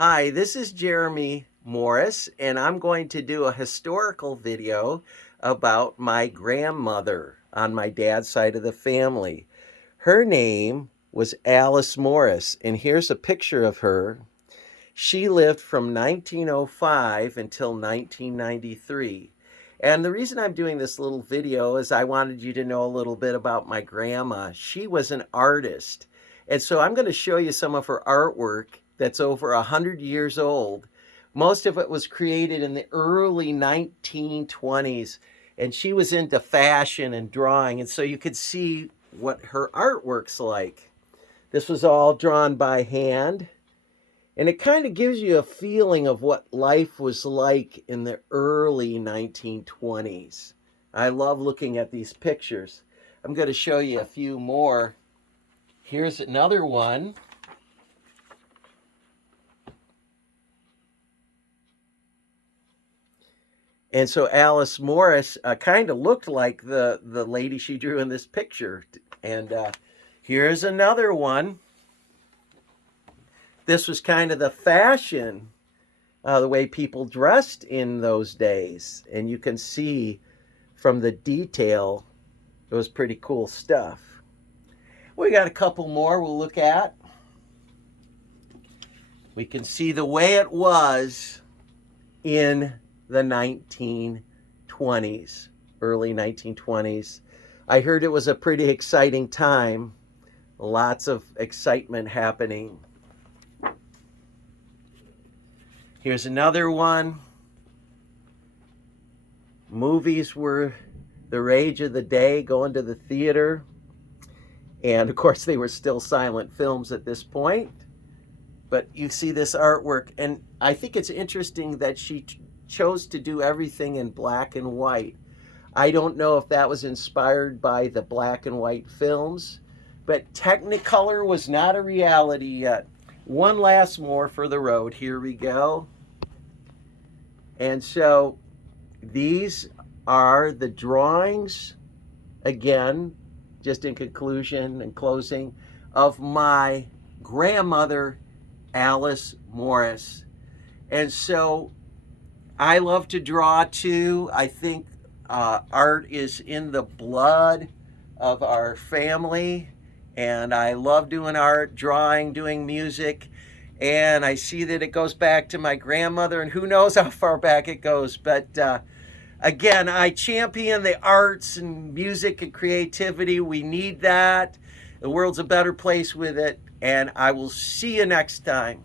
Hi, this is Jeremy Morris, and I'm going to do a historical video about my grandmother on my dad's side of the family. Her name was Alice Morris, and here's a picture of her. She lived from 1905 until 1993. And the reason I'm doing this little video is I wanted you to know a little bit about my grandma. She was an artist. And so I'm going to show you some of her artwork that's over 100 years old. Most of it was created in the early 1920s, and she was into fashion and drawing. And so you could see what her artwork's like. This was all drawn by hand. And it kind of gives you a feeling of what life was like in the early 1920s. I love looking at these pictures. I'm going to show you a few more. Here's another one. And so Alice Morris kind of looked like the lady she drew in this picture. And here's another one. This was kind of the fashion, the way people dressed in those days. And you can see from the detail, it was pretty cool stuff. We got a couple more we'll look at. We can see the way it was in the 1920s, early 1920s. I heard it was a pretty exciting time. Lots of excitement happening. Here's another one. Movies were the rage of the day, going to the theater. And of course, they were still silent films at this point. But you see this artwork, and I think it's interesting that she chose to do everything in black and white. I don't know if that was inspired by the black and white films, but Technicolor was not a reality yet. One last more for the road. Here we go. And so these are the drawings, again, just in conclusion and closing, of my grandmother, Alice Morris. And so I love to draw too. I think art is in the blood of our family. And I love doing art, drawing, doing music. And I see that it goes back to my grandmother, and who knows how far back it goes. But again, I champion the arts and music and creativity. We need that. The world's a better place with it. And I will see you next time.